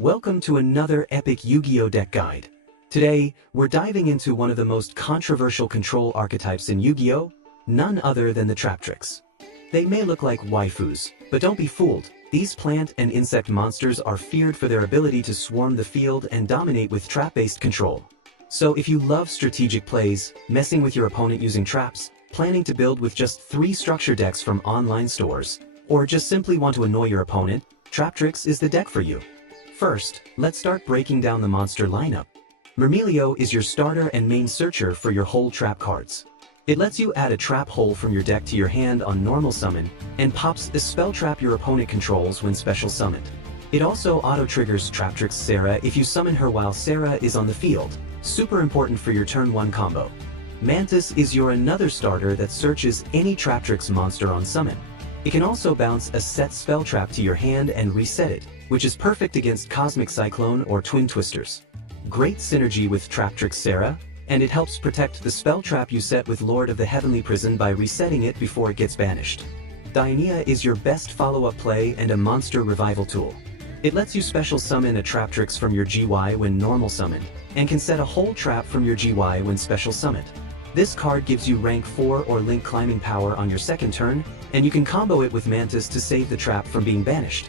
Welcome to another epic Yu-Gi-Oh deck guide. Today, we're diving into one of the most controversial control archetypes in Yu-Gi-Oh, none other than the Traptrix. They may look like waifus, but don't be fooled. These plant and insect monsters are feared for their ability to swarm the field and dominate with trap-based control. So if you love strategic plays, messing with your opponent using traps, planning to build with just 3 structure decks from online stores, or just simply want to annoy your opponent, Traptrix is the deck for you. First, let's start breaking down the monster lineup. Myrmeleo is your starter and main searcher for your hole trap cards. It lets you add a trap hole from your deck to your hand on normal summon, and pops a spell trap your opponent controls when special summoned. It also auto-triggers Traptrix Sarah if you summon her while Sarah is on the field, super important for your turn 1 combo. Mantis is your another starter that searches any Traptrix monster on summon. It can also bounce a set spell trap to your hand and reset it, which is perfect against Cosmic Cyclone or Twin Twisters. Great synergy with Traptrix Sarah, and it helps protect the spell trap you set with Lord of the Heavenly Prison by resetting it before it gets banished. Dionia is your best follow-up play and a monster revival tool. It lets you special summon a Traptrix from your GY when normal summoned, and can set a whole trap from your GY when special summoned. This card gives you rank 4 or Link climbing power on your second turn, and you can combo it with Mantis to save the trap from being banished.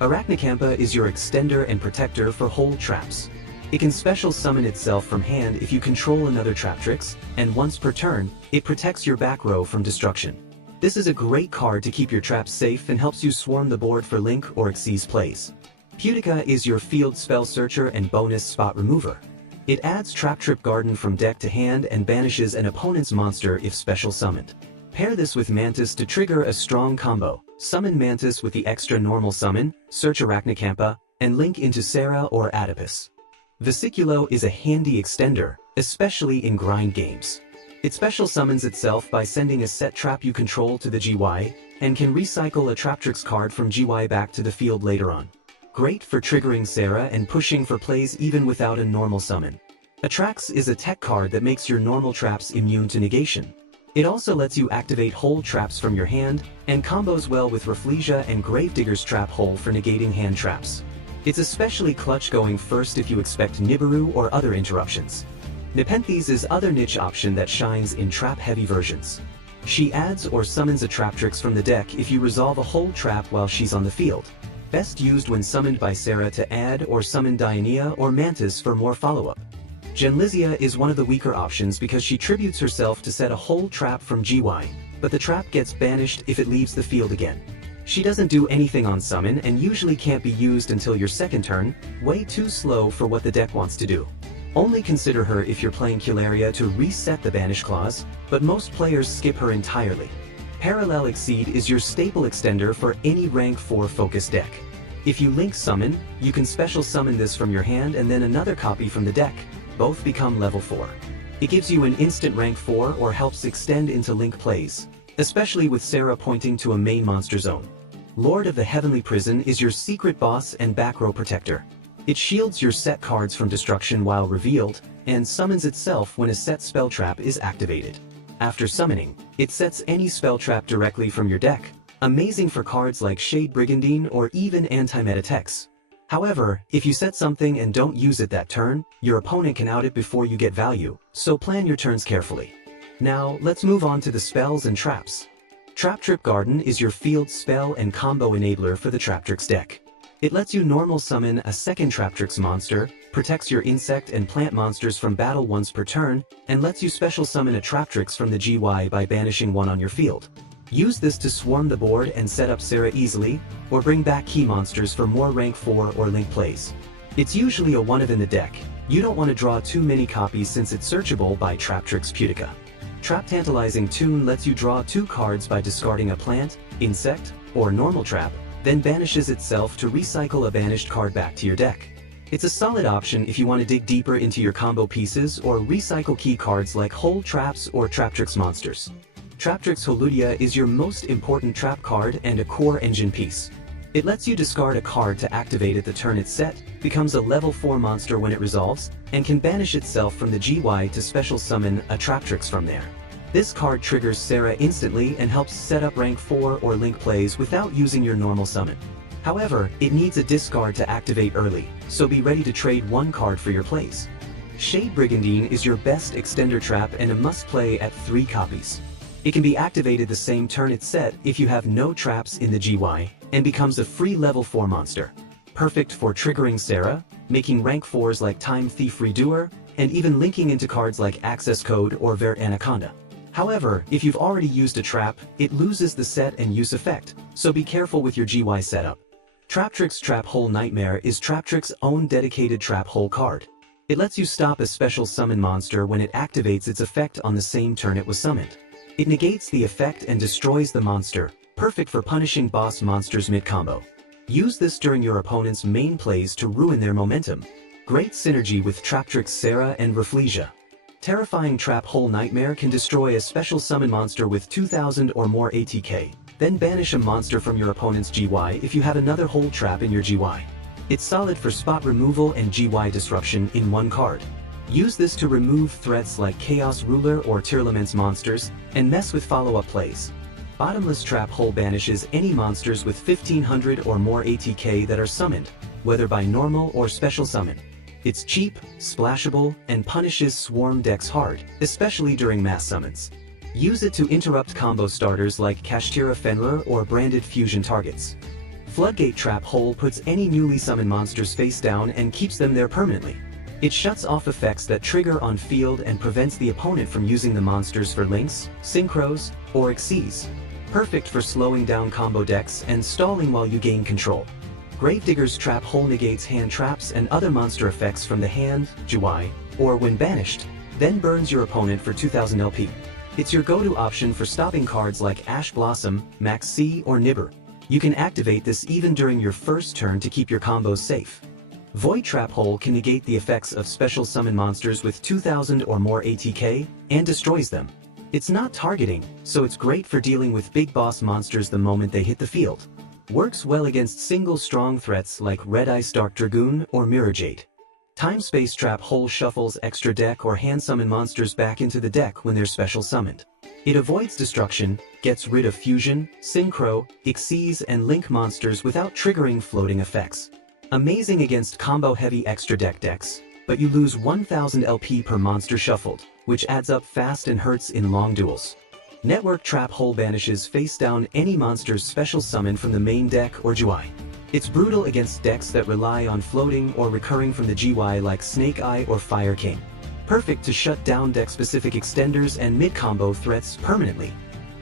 Arachnicampa is your extender and protector for hold traps. It can special summon itself from hand if you control another Traptrix, and once per turn, it protects your back row from destruction. This is a great card to keep your traps safe and helps you swarm the board for Link or Xyz plays. Putica is your field spell searcher and bonus spot remover. It adds Traptrix Garden from deck to hand and banishes an opponent's monster if special summoned. Pair this with Mantis to trigger a strong combo. Summon Mantis with the extra normal summon, search Arachnicampa, and link into Sarah or Adipus. Vesiculo is a handy extender, especially in grind games. It special summons itself by sending a set trap you control to the GY, and can recycle a Traptrix card from GY back to the field later on. Great for triggering Sarah and pushing for plays even without a normal summon. Atrax is a tech card that makes your normal traps immune to negation. It also lets you activate hole traps from your hand, and combos well with Rafflesia and Gravedigger's trap hole for negating hand traps. It's especially clutch going first if you expect Nibiru or other interruptions. Nepenthes is other niche option that shines in trap-heavy versions. She adds or summons a Traptrix from the deck if you resolve a hole trap while she's on the field. Best used when summoned by Sarah to add or summon Dionia or Mantis for more follow-up. Genlizia is one of the weaker options because she tributes herself to set a whole trap from GY, but the trap gets banished if it leaves the field again. She doesn't do anything on summon and usually can't be used until your second turn, way too slow for what the deck wants to do. Only consider her if you're playing Cularia to reset the banish clause, but most players skip her entirely. Parallel Exceed is your staple extender for any rank 4 focus deck. If you link summon, you can special summon this from your hand and then another copy from the deck. Both become level 4. It gives you an instant rank 4 or helps extend into Link plays, especially with Sarah pointing to a main monster zone. Lord of the Heavenly Prison is your secret boss and back row protector. It shields your set cards from destruction while revealed, and summons itself when a set spell trap is activated. After summoning, it sets any spell trap directly from your deck, amazing for cards like Shade Brigandine or even anti-meta techs. However, if you set something and don't use it that turn, your opponent can out it before you get value, so plan your turns carefully. Now, let's move on to the spells and traps. Traptrix Garden is your field spell and combo enabler for the Traptrix deck. It lets you normal summon a second Traptrix monster, protects your insect and plant monsters from battle once per turn, and lets you special summon a Traptrix from the GY by banishing one on your field. Use this to swarm the board and set up Sarah easily, or bring back key monsters for more rank 4 or Link plays. It's usually a one of in the deck. You don't want to draw too many copies since it's searchable by Traptrix Putica. Trap Tantalizing Tune lets you draw 2 cards by discarding a plant, insect, or normal trap, then banishes itself to recycle a banished card back to your deck. It's a solid option if you want to dig deeper into your combo pieces or recycle key cards like hole traps or Traptrix monsters. Traptrix Holudia is your most important trap card and a core engine piece. It lets you discard a card to activate it the turn it's set, becomes a level 4 monster when it resolves, and can banish itself from the GY to special summon a Traptrix from there. This card triggers Sarah instantly and helps set up rank 4 or Link plays without using your normal summon. However, it needs a discard to activate early, so be ready to trade one card for your plays. Shade Brigandine is your best extender trap and a must-play at 3 copies. It can be activated the same turn it's set if you have no traps in the GY, and becomes a free level 4 monster. Perfect for triggering Sarah, making rank 4s like Time Thief Redoer, and even linking into cards like Access Code or Ver Anaconda. However, if you've already used a trap, it loses the set and use effect, so be careful with your GY setup. Traptrix Trap Hole Nightmare is Traptrix's own dedicated trap hole card. It lets you stop a special summon monster when it activates its effect on the same turn it was summoned. It negates the effect and destroys the monster, perfect for punishing boss monsters mid-combo. Use this during your opponent's main plays to ruin their momentum. Great synergy with Traptrix Sarah and Rafflesia. Terrifying Trap Hole Nightmare can destroy a special summon monster with 2000 or more ATK, then banish a monster from your opponent's GY if you have another hole trap in your GY. It's solid for spot removal and GY disruption in one card. Use this to remove threats like Chaos Ruler or Tearlament's monsters, and mess with follow-up plays. Bottomless Trap Hole banishes any monsters with 1500 or more ATK that are summoned, whether by normal or special summon. It's cheap, splashable, and punishes swarm decks hard, especially during mass summons. Use it to interrupt combo starters like Kashtira Fenrir or branded fusion targets. Floodgate Trap Hole puts any newly summoned monsters face down and keeps them there permanently. It shuts off effects that trigger on field and prevents the opponent from using the monsters for links, synchros, or Xyz. Perfect for slowing down combo decks and stalling while you gain control. Gravedigger's Trap Hole negates hand traps and other monster effects from the hand, GY, or when banished, then burns your opponent for 2000 LP. It's your go-to option for stopping cards like Ash Blossom, Max C, or Nibber. You can activate this even during your first turn to keep your combos safe. Void Trap Hole can negate the effects of special summon monsters with 2000 or more ATK, and destroys them. It's not targeting, so it's great for dealing with big boss monsters the moment they hit the field. Works well against single strong threats like Red Ice Dark Dragoon or Mirror Jade. Time Space Trap Hole shuffles extra deck or hand summon monsters back into the deck when they're special summoned. It avoids destruction, gets rid of fusion, synchro, Xyz, and link monsters without triggering floating effects. Amazing against combo-heavy extra deck decks, but you lose 1000 LP per monster shuffled, which adds up fast and hurts in long duels. Network Trap Hole banishes face down any monster's special summon from the main deck or GY. It's brutal against decks that rely on floating or recurring from the GY like Snake Eye or Fire King. Perfect to shut down deck-specific extenders and mid-combo threats permanently.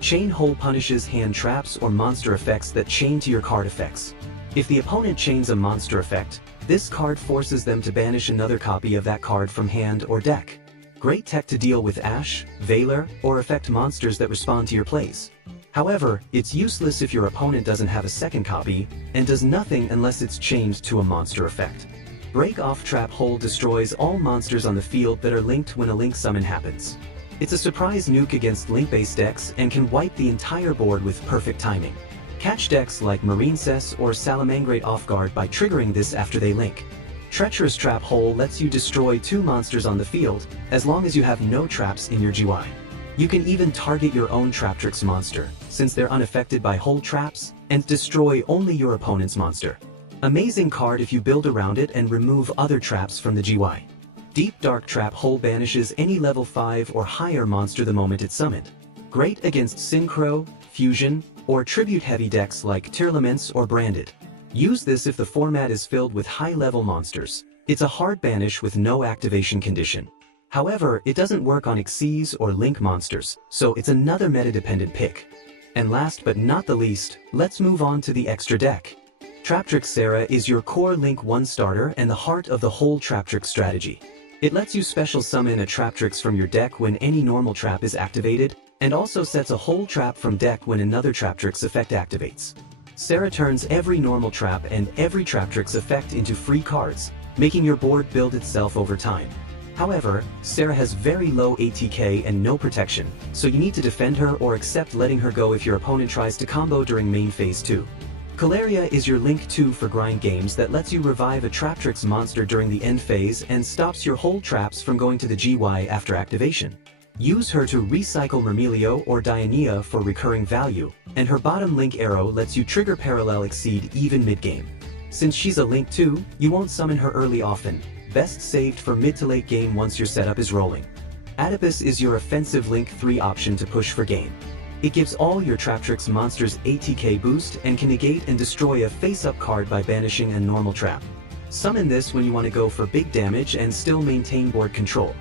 Chain Hole punishes hand traps or monster effects that chain to your card effects. If the opponent chains a monster effect, this card forces them to banish another copy of that card from hand or deck. Great tech to deal with Ash, Valor, or affect monsters that respond to your plays. However, it's useless if your opponent doesn't have a second copy, and does nothing unless it's chained to a monster effect. Break Off Trap Hole destroys all monsters on the field that are linked when a link summon happens. It's a surprise nuke against link-based decks and can wipe the entire board with perfect timing. Catch decks like Marincess or Salamangrate off guard by triggering this after they link. Treacherous Trap Hole lets you destroy 2 monsters on the field, as long as you have no traps in your GY. You can even target your own Traptrix monster, since they're unaffected by hole traps, and destroy only your opponent's monster. Amazing card if you build around it and remove other traps from the GY. Deep Dark Trap Hole banishes any level 5 or higher monster the moment it's summoned. Great against Synchro, Fusion, or Tribute-heavy decks like Tearlaments or Branded. Use this if the format is filled with high-level monsters. It's a hard banish with no activation condition. However, it doesn't work on Xyz or Link monsters, so it's another meta-dependent pick. And last but not the least, let's move on to the extra deck. Traptrix Sarah is your core Link 1 starter and the heart of the whole Traptrix strategy. It lets you special summon a Traptrix from your deck when any normal trap is activated, and also sets a whole trap from deck when another Traptrix effect activates. Sarah turns every normal trap and every Traptrix effect into free cards, making your board build itself over time. However, Sarah has very low ATK and no protection, so you need to defend her or accept letting her go if your opponent tries to combo during main phase 2. Caleria is your Link 2 for grind games that lets you revive a Traptrix monster during the end phase and stops your whole traps from going to the GY after activation. Use her to recycle Mermelio or Dianea for recurring value, and her bottom Link arrow lets you trigger Parallel Xyz even mid-game. Since she's a Link too, you won't summon her early often, best saved for mid to late game once your setup is rolling. Adipus is your offensive Link 3 option to push for game. It gives all your Traptrix monsters ATK boost and can negate and destroy a face-up card by banishing a normal trap. Summon this when you want to go for big damage and still maintain board control.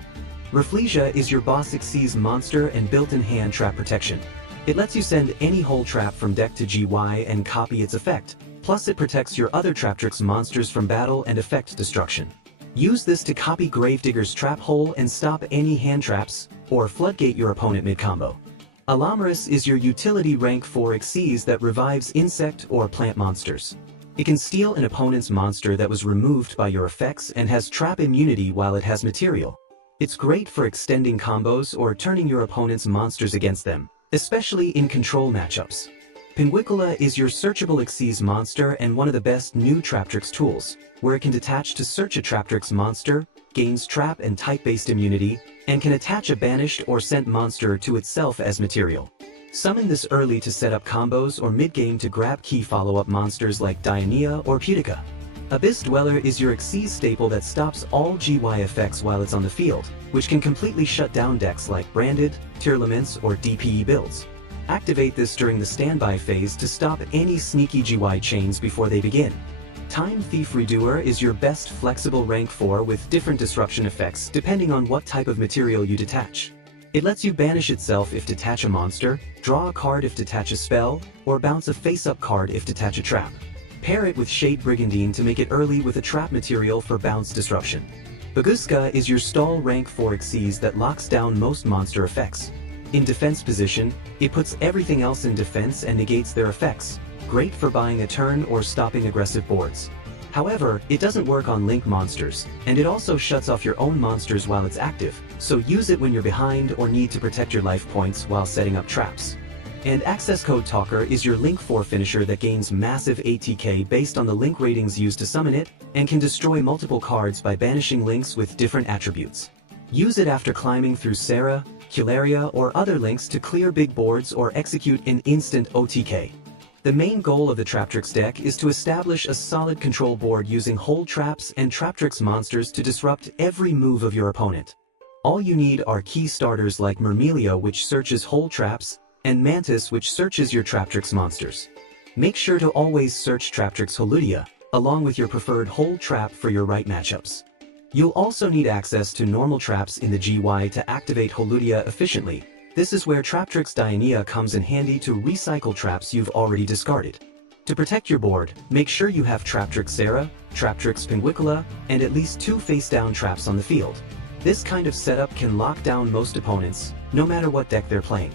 Rafflesia is your boss Xyz monster and built-in hand trap protection. It lets you send any whole trap from deck to GY and copy its effect, plus it protects your other Traptrix monsters from battle and effect destruction. Use this to copy Gravedigger's trap hole and stop any hand traps, or floodgate your opponent mid-combo. Alamarus is your utility rank 4 Xyz that revives insect or plant monsters. It can steal an opponent's monster that was removed by your effects and has trap immunity while it has material. It's great for extending combos or turning your opponent's monsters against them, especially in control matchups. Pinguicula is your searchable Xyz monster and one of the best new Traptrix tools, where it can detach to search a Traptrix monster, gains trap and type-based immunity, and can attach a banished or sent monster to itself as material. Summon this early to set up combos or mid-game to grab key follow-up monsters like Dionea or Pudica. Abyss Dweller is your Xyz staple that stops all GY effects while it's on the field, which can completely shut down decks like Branded, Tearlaments, or DPE builds. Activate this during the standby phase to stop any sneaky GY chains before they begin. Time Thief Redoer is your best flexible rank 4 with different disruption effects depending on what type of material you detach. It lets you banish itself if detach a monster, draw a card if detach a spell, or bounce a face-up card if detach a trap. Pair it with Shade Brigandine to make it early with a trap material for bounce disruption. Baguska is your stall rank 4 Xyz that locks down most monster effects. In defense position, it puts everything else in defense and negates their effects, great for buying a turn or stopping aggressive boards. However, it doesn't work on Link monsters, and it also shuts off your own monsters while it's active, so use it when you're behind or need to protect your life points while setting up traps. And Access Code Talker is your Link 4 finisher that gains massive ATK based on the Link ratings used to summon it, and can destroy multiple cards by banishing Links with different attributes. Use it after climbing through Sarah, Cularia, or other Links to clear big boards or execute an instant OTK. The main goal of the Traptrix deck is to establish a solid control board using hold traps and Traptrix monsters to disrupt every move of your opponent. All you need are key starters like Myrmelio, which searches hold traps, and Mantis, which searches your Traptrix monsters. Make sure to always search Traptrix Holudia, along with your preferred hold trap for your right matchups. You'll also need access to normal traps in the GY to activate Holudia efficiently. This is where Traptrix Dionea comes in handy to recycle traps you've already discarded. To protect your board, make sure you have Traptrix Sarah, Traptrix Pinguicula, and at least 2 face-down traps on the field. This kind of setup can lock down most opponents, no matter what deck they're playing.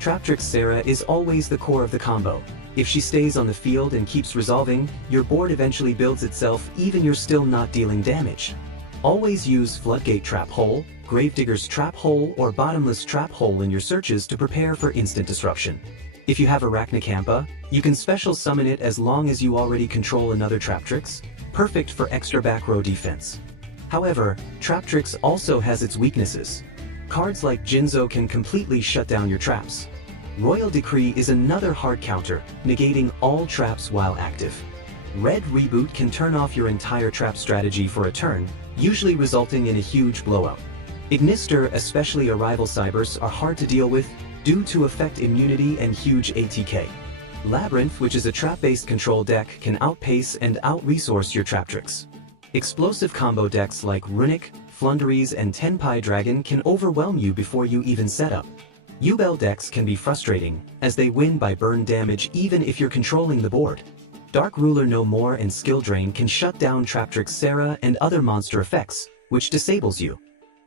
Traptrix Sarah is always the core of the combo. If she stays on the field and keeps resolving, your board eventually builds itself even you're still not dealing damage. Always use Floodgate Trap Hole, Gravedigger's Trap Hole, or Bottomless Trap Hole in your searches to prepare for instant disruption. If you have Arachnicampa, you can special summon it as long as you already control another Traptrix, perfect for extra back row defense. However, Traptrix also has its weaknesses. Cards like Jinzo can completely shut down your traps. Royal Decree is another hard counter, negating all traps while active. Red Reboot can turn off your entire trap strategy for a turn, usually resulting in a huge blowout. Ignister, especially Arrival Cybers, are hard to deal with due to effect immunity and huge ATK. Labyrinth, which is a trap-based control deck, can outpace and out-resource your Traptrix. Explosive combo decks like Runic, Flunderies, and Tenpai Dragon can overwhelm you before you even set up. Yubel decks can be frustrating, as they win by burn damage even if you're controlling the board. Dark Ruler No More and Skill Drain can shut down Traptrix Sarah and other monster effects, which disables you.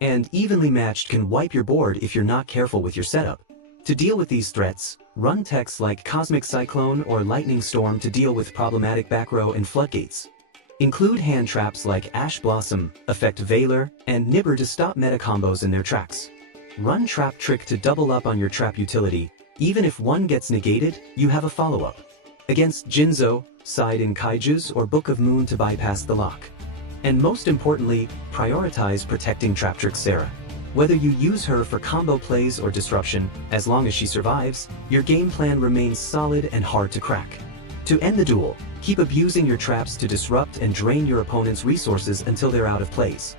And Evenly Matched can wipe your board if you're not careful with your setup. To deal with these threats, run techs like Cosmic Cyclone or Lightning Storm to deal with problematic back row and floodgates. Include hand traps like Ash Blossom, Effect Veiler, and Nibber to stop meta combos in their tracks. Run Traptrix to double up on your trap utility. Even if one gets negated, you have a follow-up. Against Jinzo, side in Kaijus or Book of Moon to bypass the lock. And most importantly, prioritize protecting Traptrix Sarah. Whether you use her for combo plays or disruption, as long as she survives, your game plan remains solid and hard to crack. To end the duel, keep abusing your traps to disrupt and drain your opponent's resources until they're out of place.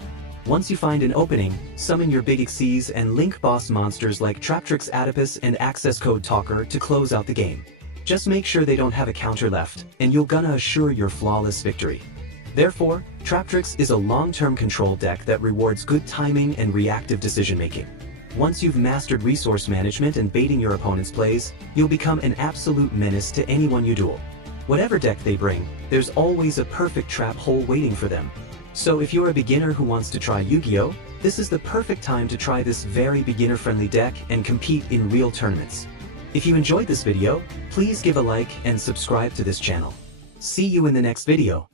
Once you find an opening, summon your big Xyz and Link boss monsters like Traptrix Adipus and Access Code Talker to close out the game. Just make sure they don't have a counter left, and you're gonna assure your flawless victory. Therefore, Traptrix is a long-term control deck that rewards good timing and reactive decision-making. Once you've mastered resource management and baiting your opponent's plays, you'll become an absolute menace to anyone you duel. Whatever deck they bring, there's always a perfect trap hole waiting for them. So if you're a beginner who wants to try Yu-Gi-Oh!, this is the perfect time to try this very beginner-friendly deck and compete in real tournaments. If you enjoyed this video, please give a like and subscribe to this channel. See you in the next video.